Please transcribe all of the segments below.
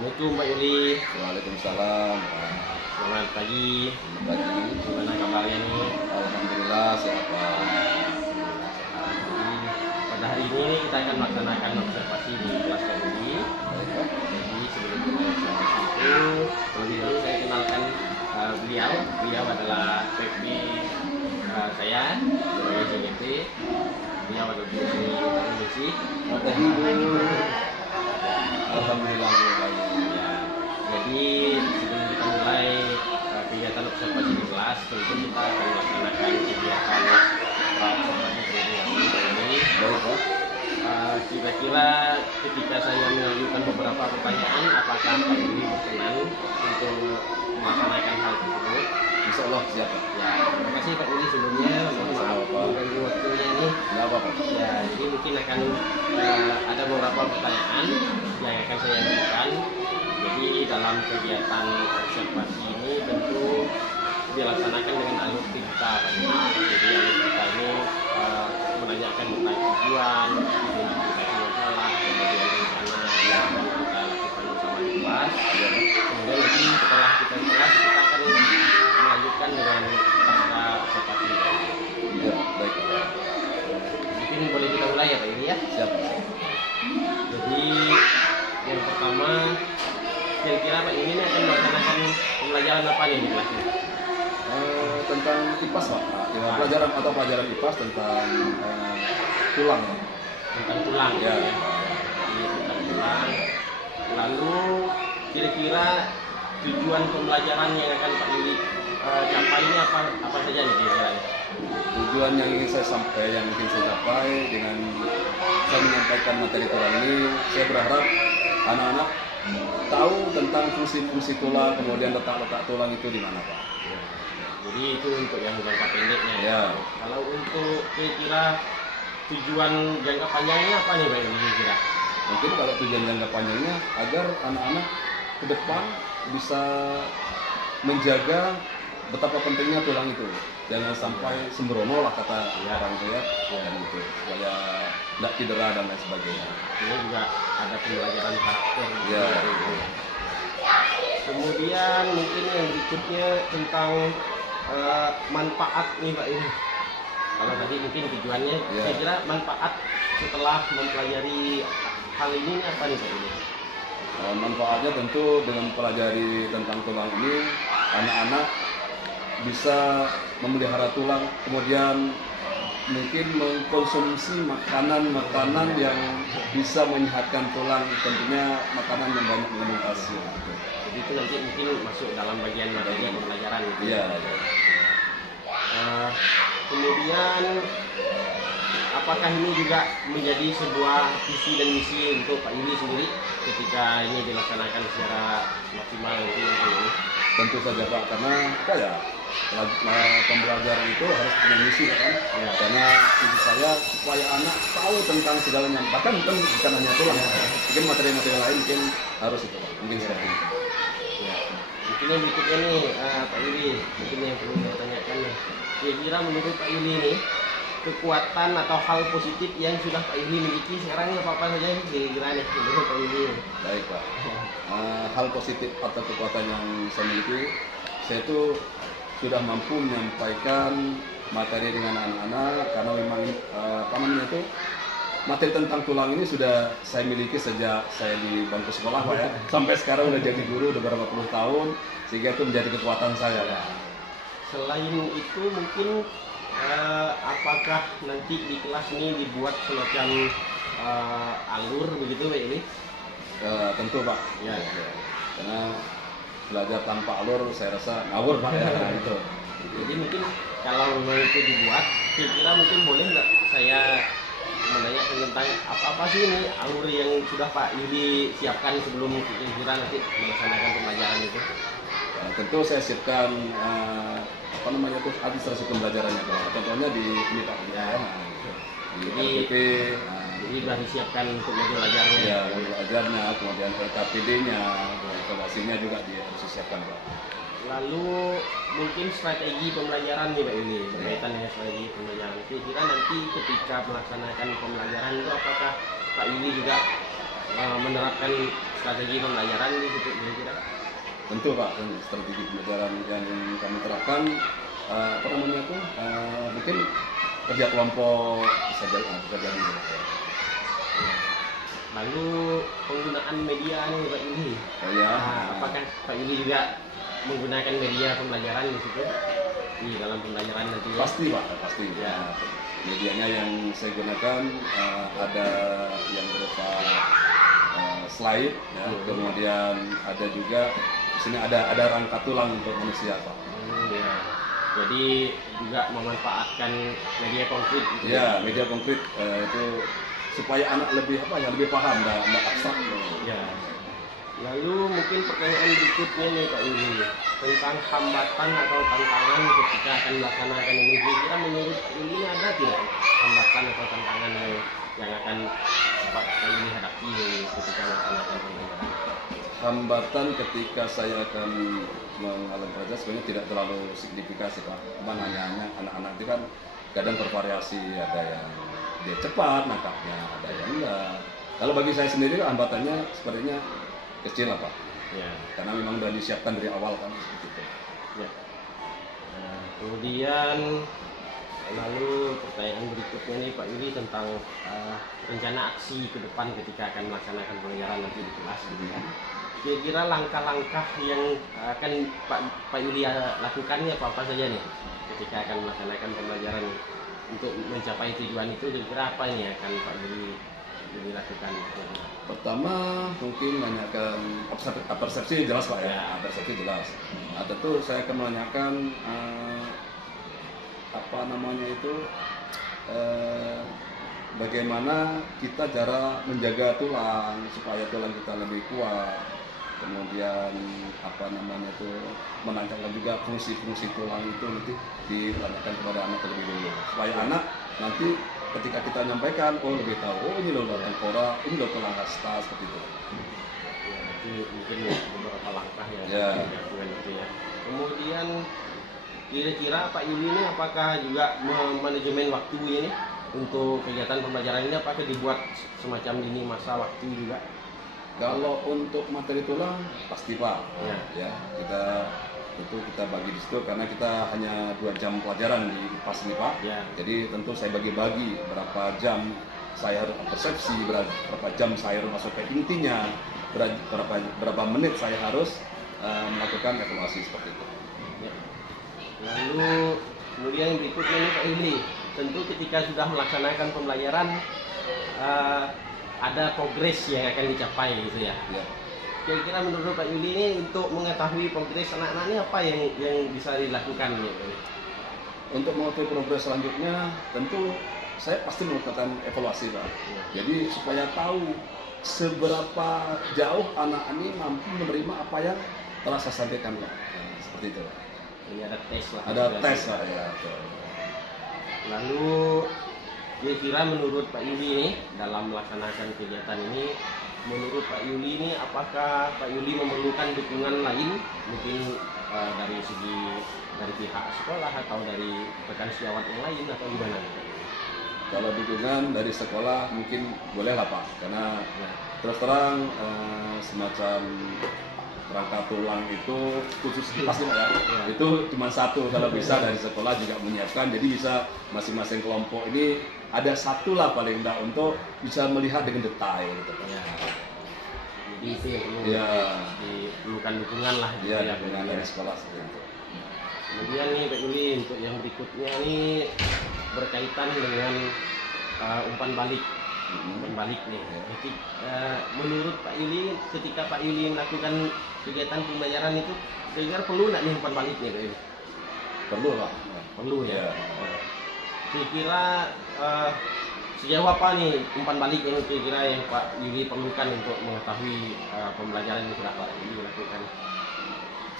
Assalamualaikum Mbak Yuli. Waalaikumsalam. Selamat pagi. Selamat pagi. Gimana kabarnya nih? Alhamdulillah sehat Pak. Jadi pada hari ini kita akan melaksanakan observasi di kelas teknologi. Baik Pak. Jadi sebelum kita observasi itu, terlebih dahulu saya kenalkan beliau. Beliau adalah PB saya sebagai CGT. Beliau adalah divisi teknologi. Alhamdulillah. Ya, jadi sebelum kita mulai kegiatan observasi di kelas, tentu kita akan melaksanakan kegiatan observasi terlebih ini. Baik Pak. Kira-kira ketika saya mengajukan beberapa pertanyaan, apakah Pak Yuli berkenan untuk melaksanakan hal tersebut? Insya Allah siap Pak. Ya, terima kasih Pak Yuli sebelumnya. Mohon maaf mengganggu waktunya ini. Enggak apa-apa. Ya, jadi mungkin akan ada beberapa pertanyaan yang akan saya ajukan. Jadi dalam kegiatan observasi ini tentu dilaksanakan dengan alur kita, Pak. Jadi alur kita ini menanyakan tentang tujuan, identifikasi masalah, kemudian rencana yang akan kita lakukan bersama di kelas. Kemudian nanti setelah kita di kelas kita akan melanjutkan dengan pasca observasi. Iya, baik Pak. Mungkin boleh kita mulai ya Pak ini ya. Siap Pak. Jadi yang pertama, kira-kira Pak ini akan melaksanakan pembelajaran apa nih di kelas ini? Tentang IPAS Pak. Ya, pelajaran IPAS tentang tulang. Tentang tulang Ya. ya. Ini tentang tulang. Lalu kira-kira tujuan pembelajaran yang akan Pak Yuli capai ini apa saja nih kira-kira? Tujuan yang ingin saya capai dengan saya menyampaikan materi tulang ini, saya berharap anak-anak tahu tentang fungsi-fungsi tulang, kemudian letak-letak tulang itu di mana Pak. Jadi itu untuk yang jangka pendeknya. Ya. Kalau untuk kira-kira tujuan jangka panjangnya apa nih Pak Yuli kira-kira? Mungkin kalau tujuan jangka panjangnya agar anak-anak ke depan bisa menjaga betapa pentingnya tulang itu. Jangan sampai sembrono lah kata orang saya, dan gitu, supaya tidak cedera dan lain sebagainya. Ini juga ada pembelajaran karakter. Ya. Kemudian mungkin yang berikutnya tentang manfaat nih Pak ini. Kalau tadi mungkin tujuannya, Ya. saya kira manfaat setelah mempelajari hal ini apa nih Pak ini? Manfaatnya tentu dengan mempelajari tentang tulang ini, anak-anak bisa memelihara tulang, kemudian mungkin mengkonsumsi makanan-makanan yang bisa menyehatkan tulang, tentunya makanan yang banyak mengandung kalsium. Jadi itu nanti mungkin masuk dalam bagian materi pembelajaran gitu. Iya. Kemudian apakah ini juga menjadi sebuah visi dan misi untuk Pak Yuli sendiri ketika ini dilaksanakan secara maksimal nanti untuk ini? Tentu saja Pak, karena apa ya, pembelajaran itu harus punya misi kan? Ya. Karena misi saya supaya anak tahu tentang segalanya, bahkan bukan hanya tulang, mungkin materi-materi lain mungkin harus itu Pak, mungkin seperti itu. Ya. Mungkin yang berikutnya nih Pak Yuli, mungkin yang perlu saya tanyakan nih, kira-kira menurut Pak Yuli nih kekuatan atau hal positif yang sudah Pak Yuli miliki sekarang ini apa saja nih kira-kira nih menurut Pak Yuli? Baik Pak. Hal positif atau kekuatan yang saya miliki, saya itu sudah mampu menyampaikan materi dengan anak-anak, karena memang apa namanya itu, materi tentang tulang ini sudah saya miliki sejak saya di bangku sekolah Pak ya. Sampai sekarang udah jadi guru udah berapa puluh tahun, sehingga itu menjadi kekuatan saya. Ya. Selain itu mungkin apakah nanti di kelas ini dibuat semacam alur begitu Pak ini? Tentu Pak. Ya. Karena belajar tanpa alur saya rasa ngawur Pak ya. Nah, itu. Jadi mungkin kalau memang itu dibuat, kira-kira mungkin boleh nggak saya menanyakan tentang apa sih ini alur yang sudah Pak Yuli siapkan sebelum kira-kira nanti melaksanakan pembelajaran itu? Tentu saya siapkan apa namanya tuh administrasi pembelajarannya Pak. Contohnya di ini Pak ya. Di RPP. Jadi sudah disiapkan untuk modul belajarnya. Ya, modul belajarnya, kemudian LKPD-nya, evaluasinya juga harus disiapkan Pak. Lalu mungkin strategi pembelajaran nih Pak Yuli, berkaitan dengan strategi pembelajaran. Kira-kira nanti ketika melaksanakan pembelajaran itu apakah Pak Yuli juga menerapkan strategi pembelajaran di situ kira-kira? Tentu Pak, strategi pembelajaran yang kami terapkan apa namanya itu mungkin kerja kelompok bisa jadi gitu. Lalu penggunaan media nih Pak Yuli. Oh ya. Apakah Pak Yuli juga menggunakan media pembelajaran di situ di dalam pembelajaran nanti? Pasti Pak, pasti. Ya. Medianya yang saya gunakan ada yang berupa slide, ya. Kemudian ada juga di sini ada rangka tulang untuk manusia Pak. Ya. Jadi juga memanfaatkan media konkret. Gitu. Ya, media konkret itu supaya anak lebih lebih paham, nggak abstrak. Ya. Lalu mungkin pertanyaan berikutnya nih Pak Yuli tentang hambatan atau tantangan ketika akan melaksanakan ini. Kira-kira menurut Pak Yuli ini ada tidak hambatan atau tantangan yang akan Pak Yuli hadapi ketika melaksanakan pembelajaran? Hambatan ketika saya akan mengalami pelajaran sebenarnya tidak terlalu signifikan sih Pak. Cuman hanya anak-anak itu kan kadang bervariasi, ada yang dia cepat nangkapnya, ada yang enggak. Kalau bagi saya sendiri hambatannya sepertinya kecil lah Pak. Ya. Karena memang sudah disiapkan dari awal kan seperti itu. Ya. Nah, kemudian lalu pertanyaan berikutnya nih Pak Yuli tentang rencana aksi ke depan ketika akan melaksanakan pembelajaran nanti di kelas gitu ya. Kira-kira langkah-langkah yang akan Pak Yuli lakukan nih apa saja nih ketika akan melaksanakan pembelajaran untuk mencapai tujuan itu, kira-kira apa ini akan Pak Yuli lakukan? Pertama mungkin menanyakan persepsi jelas Pak ya, persepsi jelas. Tentu saya akan menanyakan apa namanya itu bagaimana kita cara menjaga tulang supaya tulang kita lebih kuat. Kemudian apa namanya itu menancapkan juga fungsi-fungsi tulang itu nanti ditanyakan kepada anak terlebih dulu supaya anak nanti ketika kita menyampaikan lebih tahu ini loh tengkorak, ini loh tulang hasta seperti itu. Ya, itu mungkin beberapa langkah ya. Itu ya. Kemudian kira-kira Pak Yuli ini apakah juga manajemen waktu ini untuk kegiatan pembelajaran ini, apakah dibuat semacam ini masa waktu juga? Kalau untuk materi tulang pasti Pak, ya kita tentu kita bagi di situ karena kita hanya 2 jam pelajaran di pas ini Pak. Ya. Jadi tentu saya bagi-bagi berapa jam saya harus persepsi, berapa jam saya harus masuk ke intinya, berapa menit saya harus melakukan evaluasi seperti itu. Ya. Lalu kemudian berikutnya nih Pak Yuli, tentu ketika sudah melaksanakan pembelajaran ada progres yang akan dicapai gitu ya. Ya. Kira-kira menurut Pak Yuli ini untuk mengetahui progres anak-anak ini apa yang bisa dilakukan gitu? Untuk mengetahui progres selanjutnya tentu saya pasti melakukan evaluasi Pak. Jadi supaya tahu seberapa jauh anak ini mampu menerima apa yang telah saya sampaikan Pak. Seperti itu Pak. Ini ada tes lah. Ada tes Pak ya. Lalu kira-kira menurut Pak Yuli ini dalam melaksanakan kegiatan ini, menurut Pak Yuli ini apakah Pak Yuli memerlukan dukungan lain mungkin dari pihak sekolah atau dari rekan sejawat yang lain atau gimana? Kalau dukungan dari sekolah mungkin boleh lah Pak, karena terus terang semacam rangka tulang itu khusus pasti Pak ya. Itu cuma satu, kalau bisa dari sekolah juga menyiapkan, jadi bisa masing-masing kelompok ini ada satu lah paling enggak untuk bisa melihat dengan detail gitu Pak. Ya. Jadi itu diperlukan dukungan lah gitu ya dukungan dari sekolah seperti itu. Kemudian nih Pak Yuli, untuk yang berikutnya nih berkaitan dengan umpan balik. Umpan balik nih. Jadi menurut Pak Yuli, ketika Pak Yuli melakukan kegiatan pembelajaran itu, kira-kira perlu nggak nih umpan balik nih Pak Yuli? Perlu Pak. Perlu ya. Kira-kira sejauh apa nih umpan balik yang kira-kira yang Pak Yuli perlukan untuk mengetahui pembelajaran yang sudah Pak Yuli lakukan?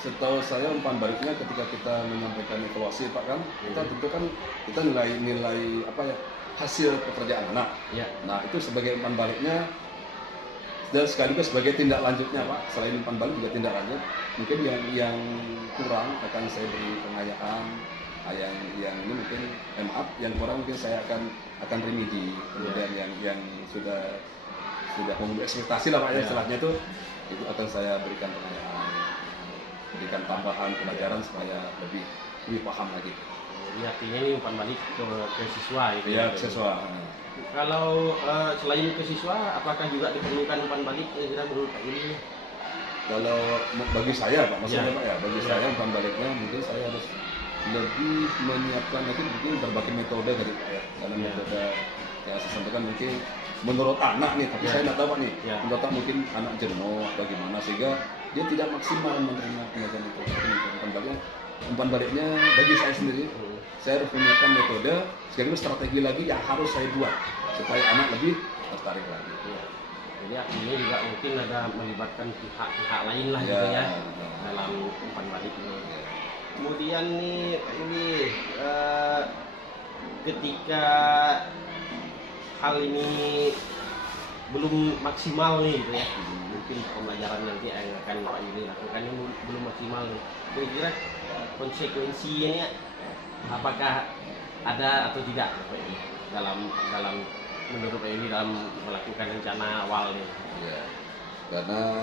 Setahu saya umpan baliknya ketika kita menyampaikan evaluasi Pak kan, kita tentu kan kita nilai apa ya hasil pekerjaan anak. Ya. Nah itu sebagai umpan baliknya dan sekaligus sebagai tindak lanjutnya Pak. Selain umpan balik juga tindak lanjut. Mungkin yang kurang akan saya beri pengayaan. Yang ini mungkin maaf, yang kurang mungkin saya akan remedi. Kemudian yang sudah sudah memenuhi ekspektasi lah Pak ya, Ya. istilahnya itu akan saya berikan pertanyaan, berikan tambahan pelajaran supaya lebih paham lagi. Jadi artinya ini umpan balik ke siswa gitu. Ya, siswa. Kalau selain ke siswa, apakah juga diperlukan umpan balik kira-kira menurut Pak ini? Kalau bagi saya Pak, maksudnya Ya. Pak ya, bagi Ya. saya umpan baliknya mungkin saya harus lebih menyiapkan lagi mungkin berbagai metode dari Pak ya. Dalam Ya. metode yang saya sampaikan mungkin menurut anak nih, tapi Ya. saya nggak tahu Pak nih, Ya. menurut anak mungkin anak jenuh atau gimana sehingga dia tidak maksimal menerima pengajaran itu. Umpan baliknya bagi saya sendiri, saya harus menyiapkan metode sekaligus strategi lagi yang harus saya buat supaya anak lebih tertarik lagi. Ya. Jadi artinya juga mungkin ada melibatkan pihak-pihak lain lah Ya. gitu ya dalam umpan balik ini. Kemudian nih Pak Yuli, ketika hal ini belum maksimal nih gitu ya, mungkin pembelajaran nanti yang akan Pak Yuli lakukan ini belum maksimal nih. Kira-kira konsekuensinya apakah ada atau tidak Pak Yuli dalam menurut Pak Yuli dalam melakukan rencana awal nih? Ya, karena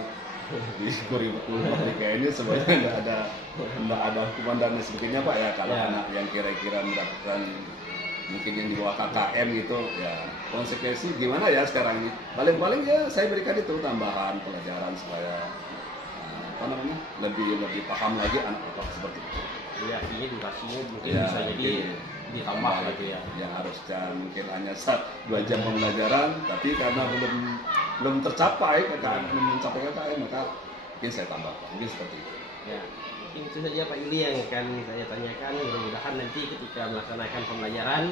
di kurikulum Merdeka ini sebenarnya nggak ada hukuman dan sebagainya Pak ya, kalau Ya. anak yang kira-kira mendapatkan mungkin yang di bawah KKM gitu ya, konsekuensi gimana ya sekarang ini, paling ya saya berikan itu tambahan pelajaran supaya apa namanya lebih paham lagi anak bapak seperti itu. Jadi artinya durasinya mungkin Ya, bisa jadi ditambah gitu ya. yang harusnya mungkin hanya 2 jam pembelajaran, tapi karena belum tercapai KKM, belum mencapai KKM, maka mungkin saya tambah, mungkin seperti itu. Ya, mungkin itu saja Pak Yuli yang akan saya tanyakan. Mudah-mudahan nanti ketika melaksanakan pembelajaran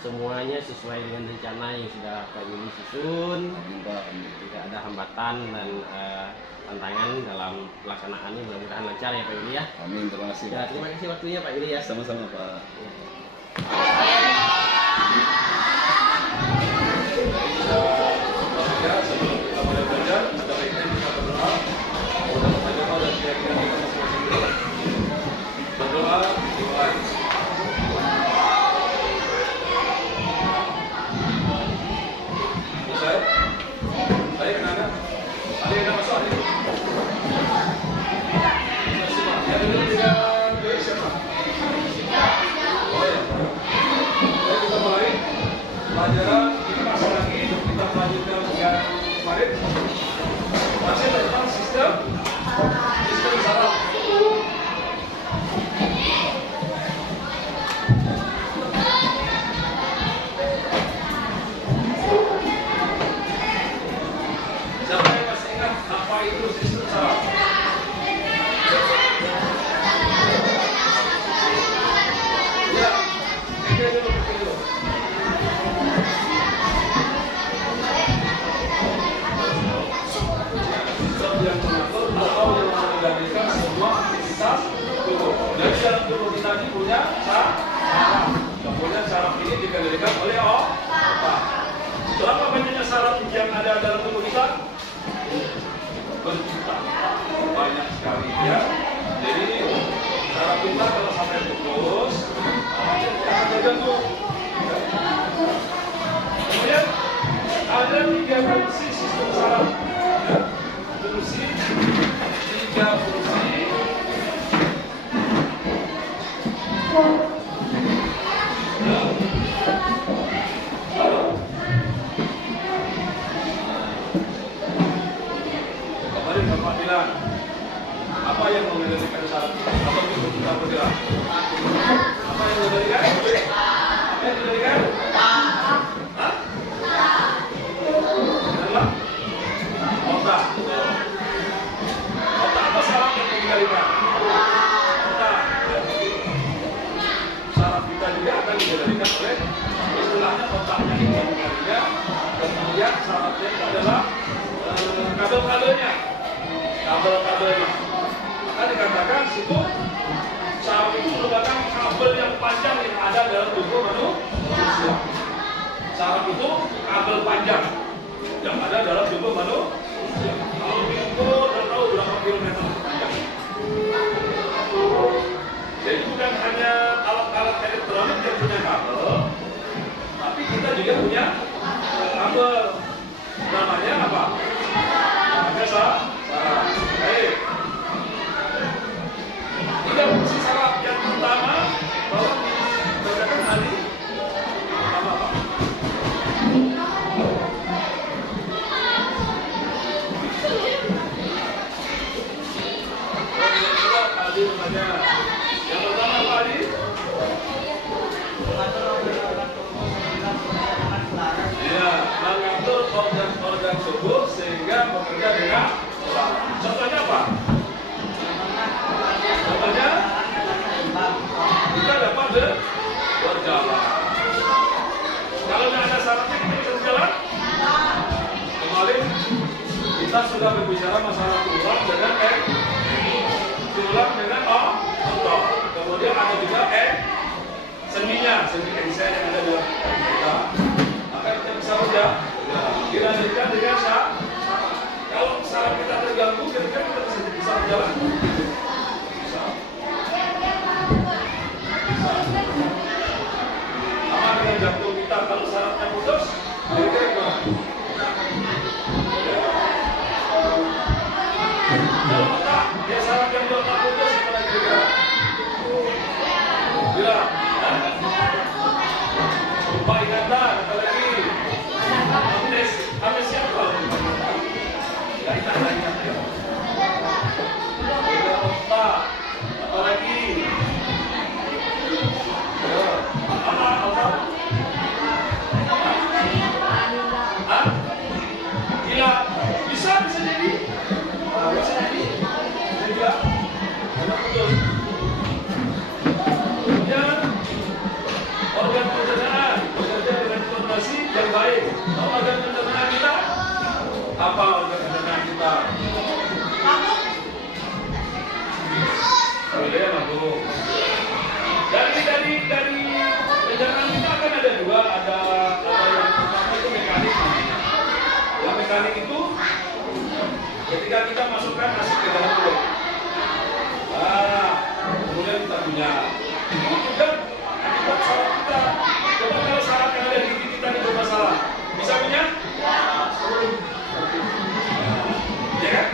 semuanya sesuai dengan rencana yang sudah Pak Yuli susun, Amin Pak, amin. tidak ada hambatan dan tantangan dalam pelaksanaannya. Mudah-mudahan lancar ya Pak Yuli ya. Amin, terima kasih. Ya, terima kasih waktunya Pak Yuli ya. Sama-sama Pak. Ya. Ya, sebelum kita mulai belajar, sebaiknya kita berdoa. Mudah-mudahan Allah dan kira-kira kita masing-masing berdoa dimulai. Selesai? Saya kenapa? Ada yang masuk hari? Yang ini tidak siapa? Oh ya. Baik, kita mulai pelajaran. Kita masuk lagi. Kita melanjutkan yang kemarin. Masih tentang sistem saraf. Siapa yang masih ingat apa itu sistem saraf? Ya, ini dulu, ini dulu. Sistem yang mengatur atau yang mengendalikan semua aktivitas tubuh. Jadi dalam tubuh kita ini punya saraf. Kemudian saraf ini dikendalikan oleh otak. Berapa banyaknya saraf yang ada dalam tubuh kita? Berjuta, banyak sekali ya. Jadi saraf kita kalau sampai putus, akan terganggu. Kemudian ada 3 fungsi sistem saraf. Ya. Fungsi 3 fungsi. Kemarin Bapak bilang, apa yang mengendalikan saraf? Apa yang kita bergerak? Apa yang mengendalikan? Apa yang mengendalikan? Hah? Adalah otak. Otak apa saraf yang mengendalikan? Otak. Saraf kita juga akan dikendalikan oleh istilahnya otaknya ini mengendalinya, kemudian sarafnya itu adalah kabel-kabelnya. Kabel-kabelnya. Maka dikatakan situ saraf itu merupakan kabel yang panjang yang ada dalam tubuh manusia. Saraf itu kabel panjang yang ada dalam tubuh manusia. Kalau diukur dan tahu berapa kilometer panjang. Jadi bukan hanya alat-alat elektronik yang punya kabel, tapi kita juga punya kabel. Namanya apa? desain yang ada dalam kita, maka kita bisa rubah. Dilanjutkan dengan syarat. Kalau syarat kita terganggu, kira-kira kita bisa berjalan. Bisa. Sama dengan jantung kita, kalau syaratnya putus, kira-kira gimana? Kalau otak, dia syarat yang di otak putus, gimana kira-kira? Bila? Lupa ingatan, apalagi amnesia apa? Tidak ingat lagi ya. Bila otak, apalagi? Apa? Hah? Gila? Bisa jadi? Bisa jadi? Gila? Karena putus. Kemudian organ pencernaan bekerja dengan koordinasi yang baik. Tahu organ pencernaan kita? Apa organ pencernaan kita? Oh iya, lambung. Dari pencernaan kita kan ada dua, ada yang pertama itu mekanik. Yang mekanik itu ketika kita masukkan asap ke dalam mulut. Kemudian kita punya. Itu juga akibat salah kita. Coba kalau saraf yang ada di gigi kita ini bermasalah, bisa punya? Ya kan?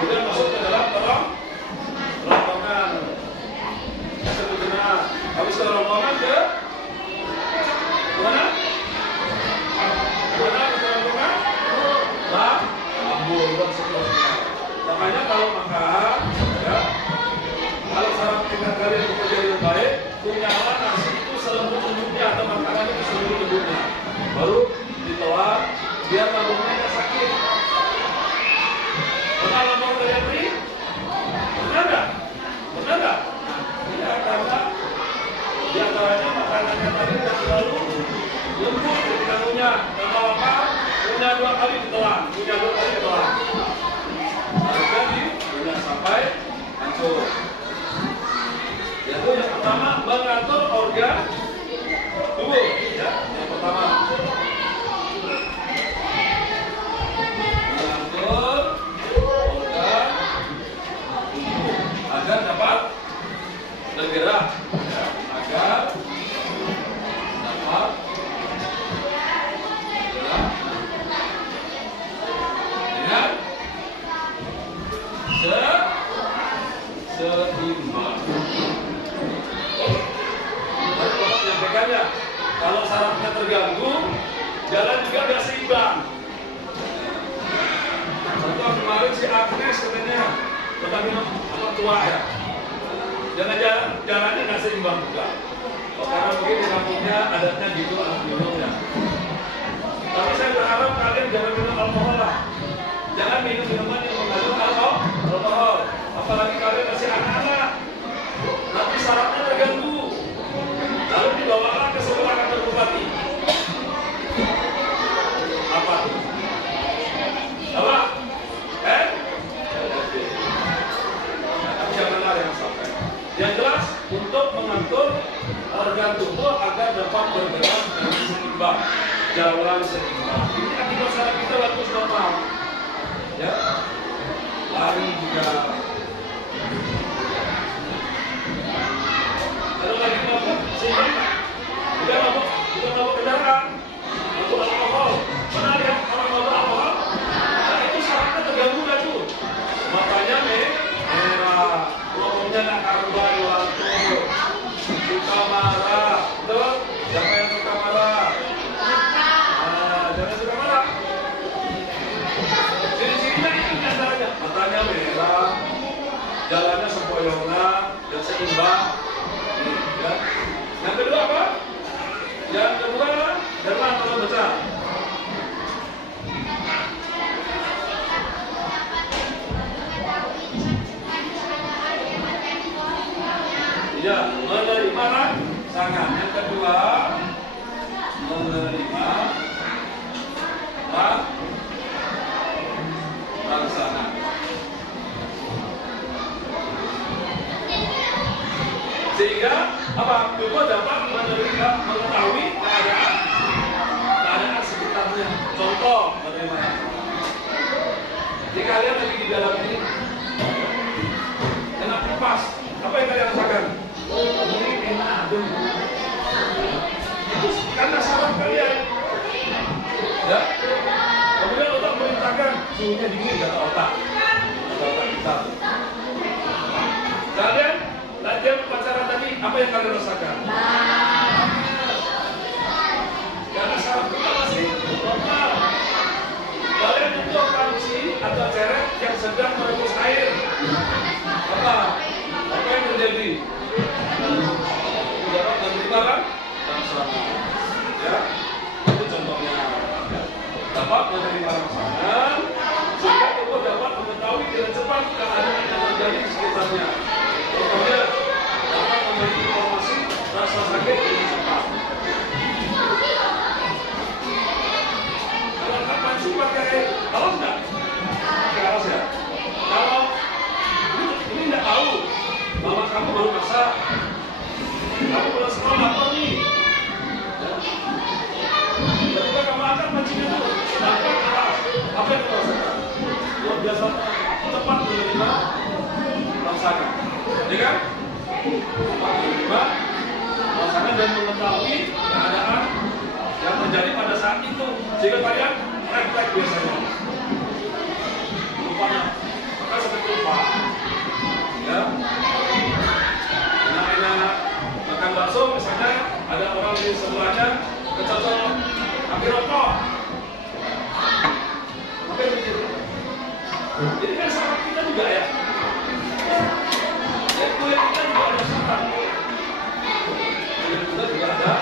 Kemudian masuk ke dalam kerongkongan. Kita benar. Habis ke kerongkongan ke mana? Mana ke kerongkongan? Lambung dan seterusnya. Makanya kalau makan, ya, kalau saraf kita kalian bekerja dengan baik, kunyalah nasi itu selembut-lembutnya atau makanan itu selembut-lembutnya. Baru ditelan, biar lambungnya tidak sakit. Pernah lambung kalian beri? Pernah nggak? Pernah nggak? Iya, karena di antaranya makanannya tadi tidak terlalu lembut ketika ngunyah. Karena apa? Ngunyah 2 kali ditelan, ngunyah 2 kali ditelan. Jadi, ngunyah sampai hancur. Yaitu yang pertama mengatur organ tubuh, ya. Yang pertama mengatur organ tubuh agar dapat bergerak, ya. Agar dapat bergerak dengan seimbang. Menyampaikannya, kalau sarafnya terganggu, jalan juga nggak seimbang. Contoh kemarin si Agnes katanya, pernah minum apa tua ya, jangan jalannya nggak seimbang juga. Karena mungkin di kampungnya adatnya gitu anak minumnya. Tapi saya berharap kalian jangan minum alkohol lah. Jangan minum minuman yang mengandung alkohol. Apalagi kalian masih anak-anak. Nanti sarafnya terganggu. Lalu dibawalah ke sekolah kantor bupati. Apa? Apa? Janganlah yang sampai. Yang jelas untuk mengatur organ tubuh agar dapat bergerak dengan seimbang, jalan seimbang. Ini akibat saraf kita bagus normal. Ya, lari juga. Kalau lagi mabuk, seimbang nggak? Udah mabuk kendaraan, mabuk alkohol. Pernah lihat orang mabuk alkohol? Nah, itu sarafnya terganggu nggak tuh? Matanya merah, ngomongnya nggak karuan, lantur, suka marah, betul? Siapa yang suka marah? Jangan suka marah. Ciri-cirinya itu biasanya matanya merah, jalannya sempoyongan dan seimbang. Ya. Yang kedua apa? Yang kedua demam kalau besar. Ya, menerima rangsangan. Yang kedua menerima rangsangan. Sehingga apa? Sehingga kalian refleks biasanya. Lupanya, maka sampai lupa. Ya. Anak-anak makan bakso misalnya ada orang di sebelahnya kecocok ambil rokok. Apa yang begitu? Jadi kan saraf kita juga ya. Dan kulit kita juga ada saraf. Kulit kita juga ada.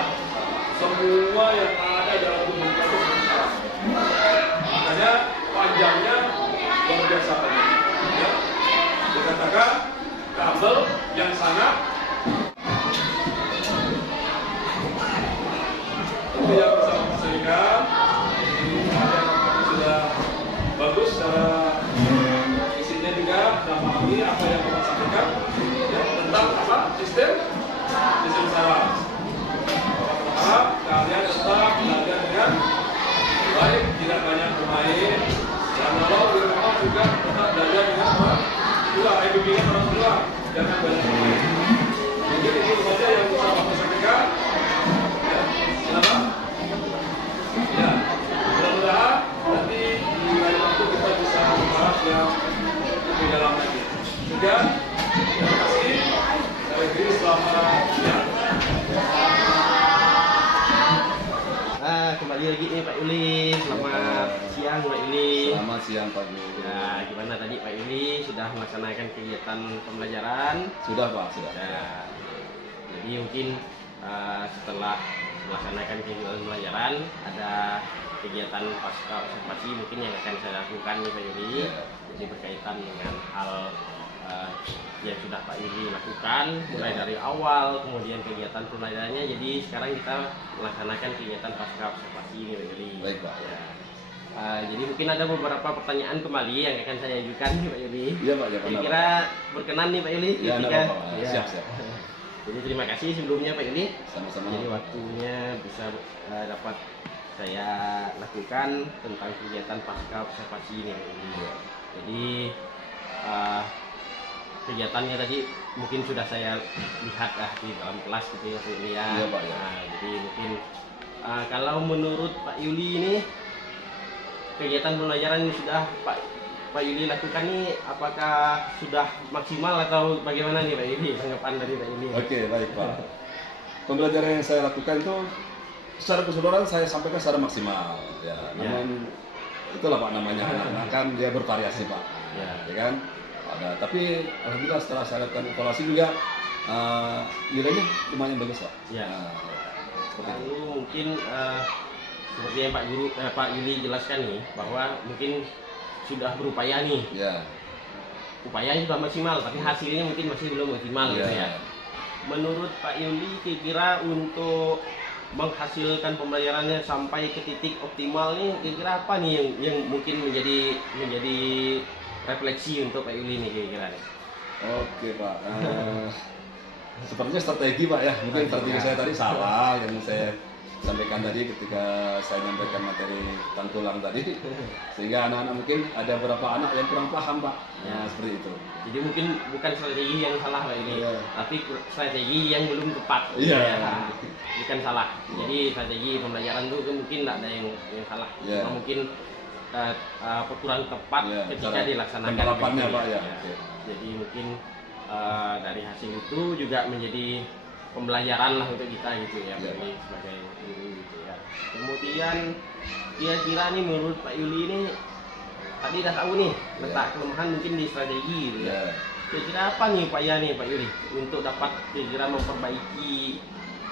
Semua yang ada dalam tubuh kita itu saraf. Makanya panjangnya luar biasa panjang. Ya. Dikatakan kabel yang sangat itu yang bisa menghasilkan sudah bagus secara isinya juga memahami apa yang kita sampaikan ya, tentang apa sistem saraf. Harap kalian tetap belajar dengan baik, tidak banyak bermain. Dan kalau di rumah juga tetap belajar dengan orang tua, bimbingan orang tua, jangan banyak bermain. Mungkin itu saja yang bisa Bapak sampaikan. Ya, kenapa? Ya, mudah-mudahan nanti di lain waktu kita bisa membahas yang lebih dalam lagi. Juga, terima kasih. Saya Giri, selamat siang. Kembali lagi nih Pak Yuli. Selamat siang Pak Yuli. Selamat siang Pak Yuli. Ya, gimana tadi Pak Yuli sudah melaksanakan kegiatan pembelajaran? Sudah Pak, sudah. Ya, jadi mungkin setelah melaksanakan kegiatan pembelajaran ada kegiatan pasca observasi mungkin yang akan saya lakukan nih Pak Yuli. Ya. Jadi berkaitan dengan hal yang sudah Pak Yuli lakukan mulai dari awal, kemudian kegiatan pembelajarannya. Jadi sekarang kita melaksanakan kegiatan pasca observasi ini Pak Yuli. Baik Pak. Ya. Jadi mungkin ada beberapa pertanyaan kembali yang akan saya ajukan nih Pak Yuli. Iya Pak, ya. Kira-kira berkenan nih Pak Yuli? Ya, ketika- Pak. Ya. Siap, siap. Jadi terima kasih sebelumnya Pak Yuli. Sama-sama. Jadi waktunya bisa dapat saya lakukan tentang kegiatan pasca observasi ini Pak Yuli. Ya. Jadi kegiatannya tadi mungkin sudah saya lihat di dalam kelas gitu ya Pak Yuli ya. Iya, Pak, ya. Nah, jadi mungkin kalau menurut Pak Yuli ini kegiatan pembelajaran yang sudah Pak Yuli lakukan nih apakah sudah maksimal atau bagaimana nih Pak Yuli, tanggapan dari Pak Yuli? Oke, baik Pak. Pembelajaran yang saya lakukan itu secara keseluruhan saya sampaikan secara maksimal. Ya, namun itulah Pak namanya anak-anak kan dia bervariasi Pak. Ya. Ya kan? Ada, tapi alhamdulillah setelah saya lakukan evaluasi juga nilainya lumayan bagus Pak. Ya. Seperti itu. Lalu mungkin seperti yang Pak Yuli jelaskan nih bahwa mungkin sudah berupaya nih, Ya. upayanya sudah maksimal, tapi hasilnya mungkin masih belum maksimal gitu ya. Menurut Pak Yuli, kira-kira untuk menghasilkan pembelajarannya sampai ke titik optimal nih, kira-kira apa nih yang mungkin menjadi refleksi untuk Pak Yuli nih kira-kira nih? Oke Pak. Sepertinya strategi Pak ya. Mungkin strategi saya tadi salah yang saya sampaikan tadi ketika saya menyampaikan materi tentang tulang tadi, sehingga anak-anak mungkin ada beberapa anak yang kurang paham Pak. Ya, seperti itu. Jadi mungkin bukan strategi yang salah Pak ini, Iya. tapi strategi yang belum tepat. Iya. Ya, bukan salah. Jadi strategi pembelajaran itu mungkin tidak ada yang salah. Iya. Cuma mungkin kurang tepat Iya, ketika cara dilaksanakan. penerapannya, begitu Pak, ya. Ya. Oke. Jadi mungkin dari hasil itu juga menjadi pembelajaran lah untuk kita gitu ya, Iya, Pak, sebagai guru gitu ya. Kemudian kira-kira nih menurut Pak Yuli ini tadi udah tahu nih letak kelemahan mungkin di strategi gitu ya. Ya. Kira-kira apa nih upaya nih Pak Yuli untuk dapat kira-kira memperbaiki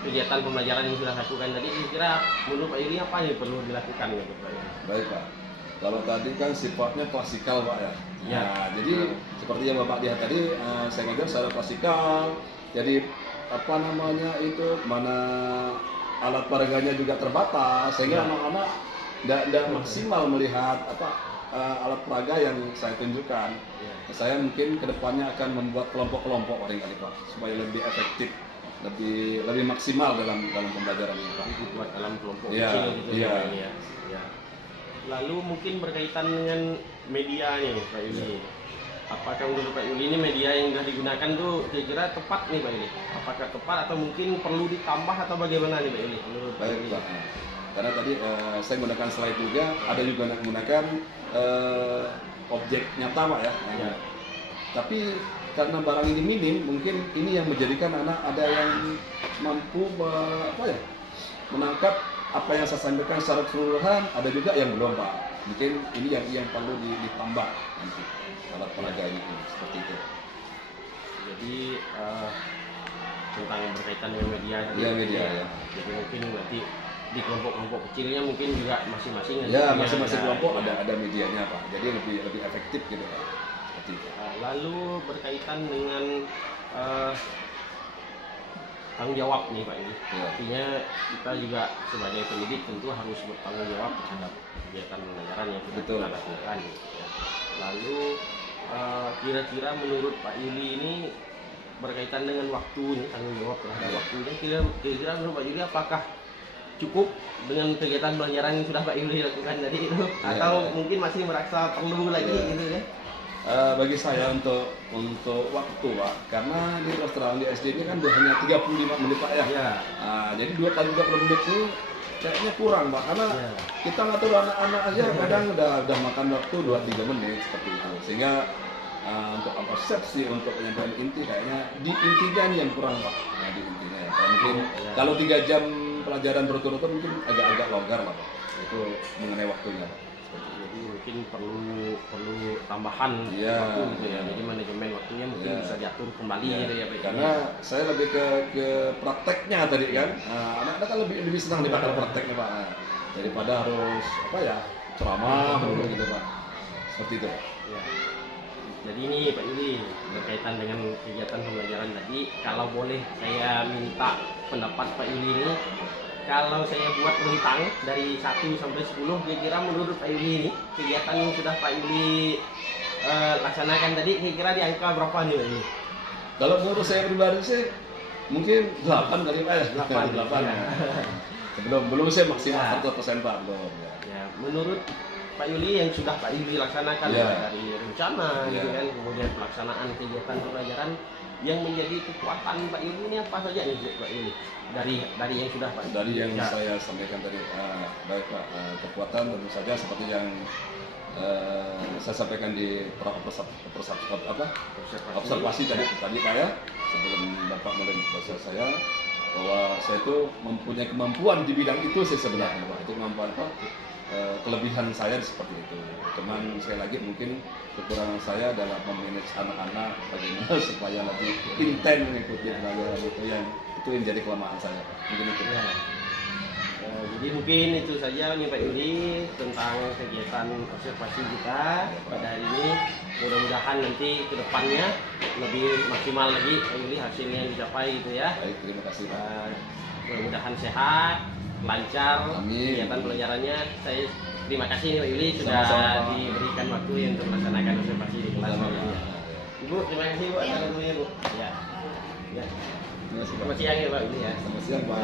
kegiatan pembelajaran yang sudah lakukan tadi? Kira-kira menurut Pak Yuli apa yang perlu dilakukan ya Pak Yuli? Baik Pak. Kalau tadi kan sifatnya klasikal Pak ya. Ya. Nah, jadi seperti yang Bapak lihat tadi, saya ngajar secara klasikal. Jadi apa namanya itu mana alat peraganya juga terbatas sehingga Ya. anak-anak tidak maksimal melihat apa alat peraga yang saya tunjukkan. Ya. Saya mungkin kedepannya akan membuat kelompok-kelompok barangkali Pak supaya lebih efektif, lebih maksimal dalam pembelajaran ini Pak. Dibuat dalam kelompok Iya, kecil gitu iya. ya Pak Yuli ya. Ya. Lalu mungkin berkaitan dengan media nih Pak Yuli. Apakah menurut Pak Yuli ini media yang sudah digunakan tuh kira-kira tepat nih Pak Yuli? Apakah tepat atau mungkin perlu ditambah atau bagaimana nih Pak Yuli? Menurut Pak Baik Yuli? Pak. Karena tadi saya menggunakan slide juga, ada juga yang menggunakan objek nyata Pak ya. Ya. Tapi karena barang ini minim, mungkin ini yang menjadikan anak ada yang mampu menangkap apa yang saya sampaikan secara keseluruhan, ada juga yang belum Pak. Mungkin ini yang perlu ditambah nanti alat peraga ini seperti itu. Jadi tentang berkaitan dengan media. Iya, media, ya. Jadi mungkin nanti di kelompok-kelompok kecilnya mungkin juga masing-masing. Ya, masing-masing kelompok ada medianya Pak. Jadi lebih efektif gitu Pak. Seperti itu. Lalu berkaitan dengan tanggung jawab nih Pak ini. Ya. Artinya kita juga sebagai pendidik tentu harus bertanggung jawab terhadap kegiatan pembelajaran yang sudah Betul. kita lakukan. Ya. Lalu kira-kira menurut Pak Yuli ini berkaitan dengan waktu ini, tanggung jawab terhadap waktu ini, kira-kira menurut Pak Yuli apakah cukup dengan kegiatan pembelajaran yang sudah Pak Yuli lakukan tadi itu, atau mungkin masih merasa perlu lagi gitu ya? Bagi saya untuk waktu Pak, karena di kelas terang di SD ini kan hanya 35 menit Pak ya. Ya. Jadi 2 kali 30 menit itu kayaknya kurang Pak, karena Ya. kita ngatur anak-anak aja kadang udah makan waktu 2-3 menit seperti itu. Sehingga untuk persepsi untuk penyampaian inti kayaknya di intinya nih yang kurang Pak. Nah, di intinya ya. Mungkin Ya. kalau 3 jam pelajaran berturut-turut mungkin agak longgar lah Pak. Itu mengenai waktunya Pak. Jadi mungkin perlu tambahan Iya. waktu gitu ya. Jadi manajemen waktunya mungkin Iya. bisa diatur kembali Ya, gitu ya Pak. karena saya lebih ke prakteknya tadi kan. Anak-anak kan lebih senang dipakai prakteknya Pak. Daripada harus ceramah gitu Pak. Seperti itu. Ya. Jadi ini Pak Yuli berkaitan dengan kegiatan pembelajaran tadi, kalau boleh saya minta pendapat Pak Yuli ini, kalau saya buat rentang dari 1 sampai 10, kira-kira menurut Pak Yuli ini kegiatan yang sudah Pak Yuli laksanakan tadi, kira-kira di angka berapa nih Pak Yuli? Kalau menurut saya pribadi sih mungkin 8 kali Pak ya. 8. Ya. Belum saya maksimal Ya. 100% Pak, belum ya. Ya, menurut Pak Yuli yang sudah Pak Yuli laksanakan Ya. dari rencana Ya. gitu kan, kemudian pelaksanaan kegiatan pembelajaran yang menjadi kekuatan Pak Yuli ini apa saja nih Pak Yuli dari yang sudah Pak? Dari yang Ya. saya sampaikan tadi, baik Pak, kekuatan tentu saja seperti yang saya sampaikan di observasi tadi Pak ya, sebelum Bapak mulai proses saya, bahwa saya itu mempunyai kemampuan di bidang itu sih sebenarnya Pak. Itu kemampuan Pak, kelebihan saya seperti itu. Cuman sekali lagi mungkin kekurangan saya dalam memanage anak-anak bagaimana supaya lebih intens mengikuti pelajaran itu yang jadi kelemahan saya. Mungkin itu. Ya. Jadi mungkin itu saja nih Pak Yuli tentang kegiatan observasi kita pada hari ini. Mudah-mudahan nanti ke depannya lebih maksimal lagi Pak Yuli hasilnya yang dicapai gitu ya. Baik, terima kasih Pak. Mudah-mudahan sehat, lancar Amin. kegiatan pelajarannya. Saya terima kasih nih Pak Yuli sudah Sama-sama, Pak. diberikan waktu untuk melaksanakan observasi di kelas Sama-sama. ini. Ibu, terima kasih Bu atas waktunya Bu. Ya. Ya. Terima kasih Pak. Selamat siang ya Pak Yuli ya. Selamat siang Pak.